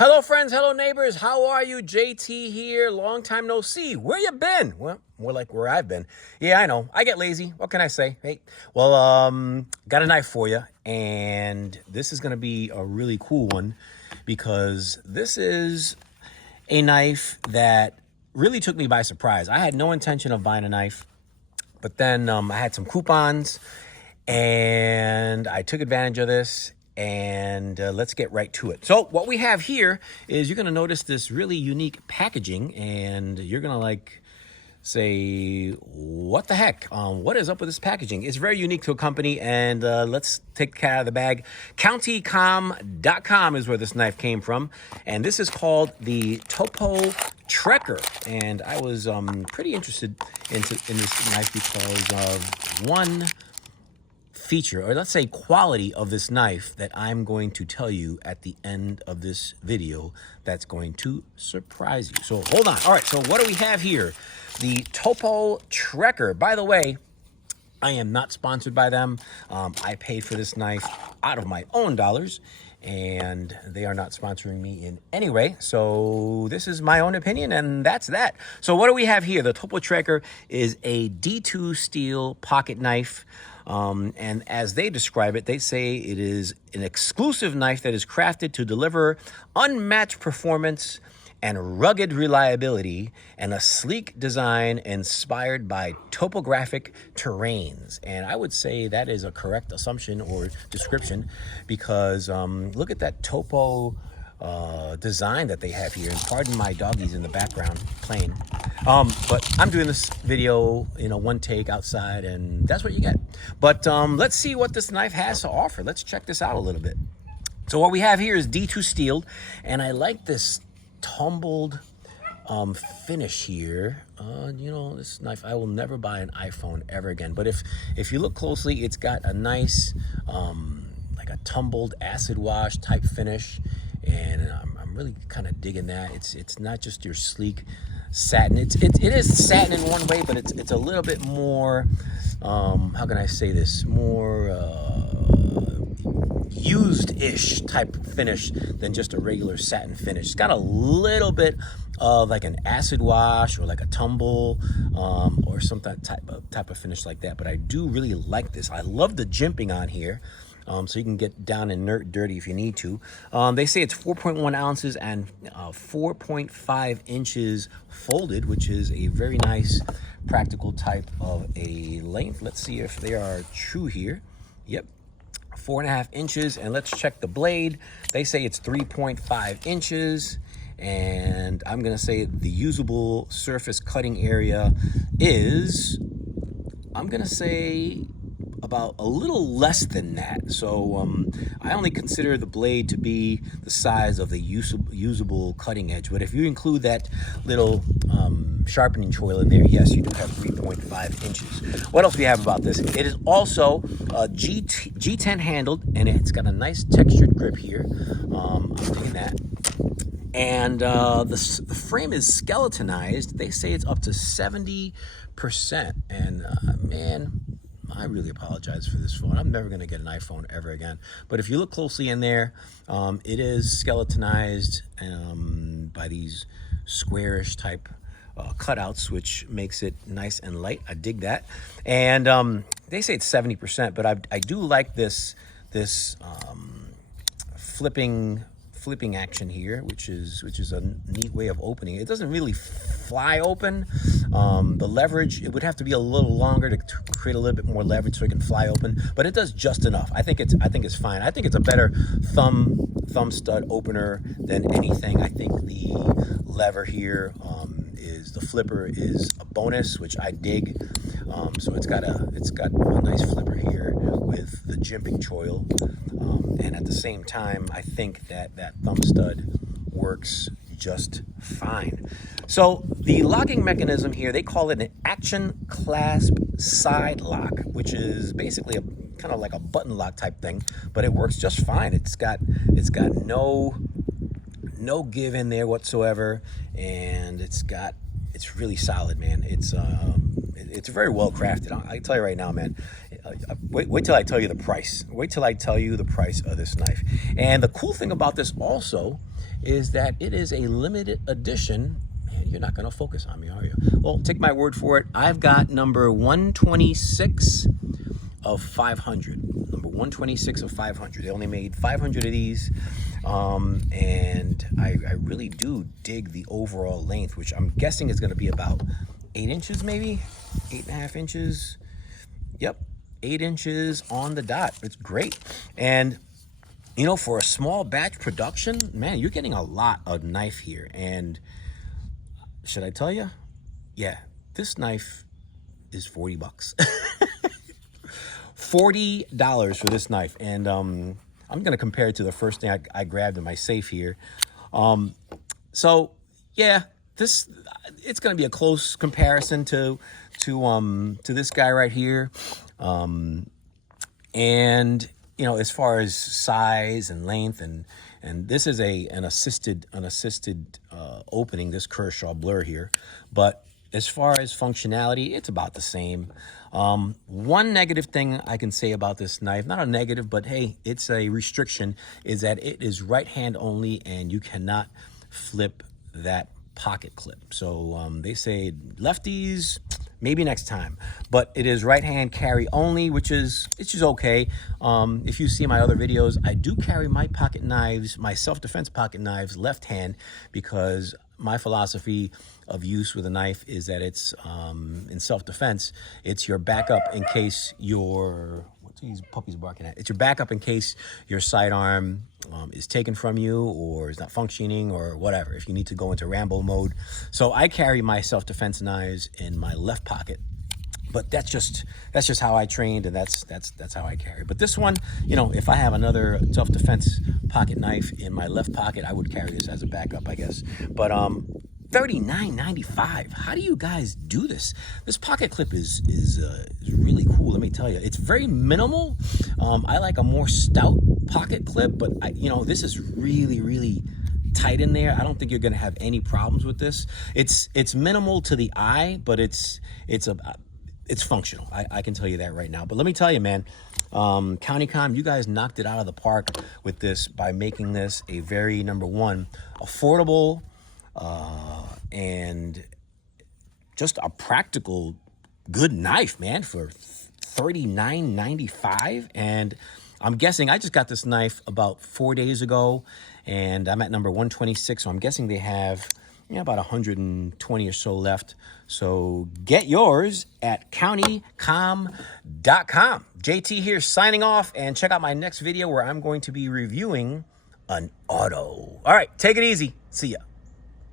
Hello friends, hello neighbors, how are you? JT here, long time no see. Where you been? Well, more like where I've been. Yeah, I know, I get lazy, what can I say? Hey, well, got a knife for you, and this is gonna be a really cool one because this is a knife that really took me by surprise. I had no intention of buying a knife, but then I had some coupons and I took advantage of this, and let's get right to it. So what we have here is you're going to notice this really unique packaging, and you're going to say, what the heck? What is up with this packaging? It's very unique to a company, and let's take the cat out of the bag. CountyCom.com is where this knife came from, and this is called the Topo Trekker, and I was pretty interested in this knife because of one feature, or let's say quality, of this knife that I'm going to tell you at the end of this video that's going to surprise you. So hold on. All right, so what do we have here? The Topo Trekker. By the way, I am not sponsored by them. I paid for this knife out of my own dollars, and they are not sponsoring me in any way. So this is my own opinion, and that's that. So what do we have here? The Topo Trekker is a D2 steel pocket knife. And as they describe it, they say it is an exclusive knife that is crafted to deliver unmatched performance and rugged reliability, and a sleek design inspired by topographic terrains. And I would say that is a correct assumption or description, because look at that topo design that they have here. And pardon my doggies in the background playing. But I'm doing this video in a one take outside, and that's what you get. But let's see what this knife has to offer. Let's check this out a little bit. So what we have here is D2 steel, and I like this tumbled finish here. You know, this knife, I will never buy an iPhone ever again. But if you look closely, it's got a nice like a tumbled acid wash type finish, and I'm really kind of digging that. It's not just your sleek satin. It is satin in one way, but it's a little bit more how can I say this, more used-ish type finish than just a regular satin finish. It's got a little bit of like an acid wash or like a tumble or some type of finish like that. But I do really like this. I love the jimping on here. So you can get down and dirty if you need to. They say it's 4.1 ounces and 4.5 inches folded, which is a very nice practical type of a length. Let's see if they are true here. Yep, 4.5 inches. And let's check the blade. They say it's 3.5 inches. And I'm gonna say the usable surface cutting area is, I'm gonna say, about a little less than that. So I only consider the blade to be the size of the usable cutting edge. But if you include that little sharpening choil in there, yes, you do have 3.5 inches. What else we have about this? It is also G10 handled, and it's got a nice textured grip here. I'm digging that. And the frame is skeletonized. They say it's up to 70%. And man, I really apologize for this phone. I'm never going to get an iPhone ever again. But if you look closely in there, it is skeletonized by these squarish type cutouts, which makes it nice and light. I dig that. And they say it's 70%, but I do like this flipping action here, which is a neat way of opening. It doesn't really fly open. The leverage, it would have to be a little longer to create a little bit more leverage so it can fly open, but it does just enough. I think it's fine. I think it's a better thumb stud opener than anything. I think the lever here is, the flipper is a bonus, which I dig. So it's got a nice flipper here with the jimping choil. And at the same time, I think that thumb stud works just fine. So the locking mechanism here, they call it an action clasp side lock, which is basically a kind of like a button lock type thing, but it works just fine. It's got no give in there whatsoever, and it's really solid, man. It's very well crafted. I can tell you right now, man, wait till I tell you the price. Wait till I tell you the price of this knife. And the cool thing about this also is that it is a limited edition. Man, you're not going to focus on me, are you? Well, take my word for it. I've got number 126 of 500. Number 126 of 500. They only made 500 of these. And I really do dig the overall length, which I'm guessing is going to be about 8 inches, maybe 8.5 inches. Yep, 8 inches on the dot. It's great. And you know, for a small batch production, man, you're getting a lot of knife here. And should I tell you? Yeah, this knife is 40 bucks. $40 for this knife. And I'm going to compare it to the first thing I grabbed in my safe here. So yeah, it's going to be a close comparison to this guy right here. And you know, as far as size and length, and this is an assisted opening, this Kershaw blur here. But as far as functionality, it's about the same. One negative thing I can say about this knife, not a negative, but hey, it's a restriction, is that it is right hand only, and you cannot flip that pocket clip. So they say lefties, maybe next time, but it is right hand carry only, which is okay. If you see my other videos, I do carry my pocket knives, my self-defense pocket knives, left hand, because my philosophy of use with a knife is that it's in self-defense, it's your backup in case what's these puppies barking at? It's your backup in case your sidearm is taken from you or is not functioning or whatever, if you need to go into Rambo mode. So I carry my self-defense knives in my left pocket. But that's just how I trained, and that's how I carry. But this one, you know, if I have another self-defense pocket knife in my left pocket, I would carry this as a backup, I guess. But $39.95. How do you guys do this? This pocket clip is really cool. Let me tell you, it's very minimal. I like a more stout pocket clip, but you know, this is really tight in there. I don't think you're going to have any problems with this. It's minimal to the eye, but it's functional. I can tell you that right now. But let me tell you, man, County Com, you guys knocked it out of the park with this by making this a very, number one, affordable and just a practical, good knife, man, for $39.95. And I'm guessing I just got this knife about 4 days ago, and I'm at number 126. So I'm guessing they have about 120 or so left. So get yours at countycom.com. JT here signing off, and check out my next video where I'm going to be reviewing an auto. All right, take it easy. See ya.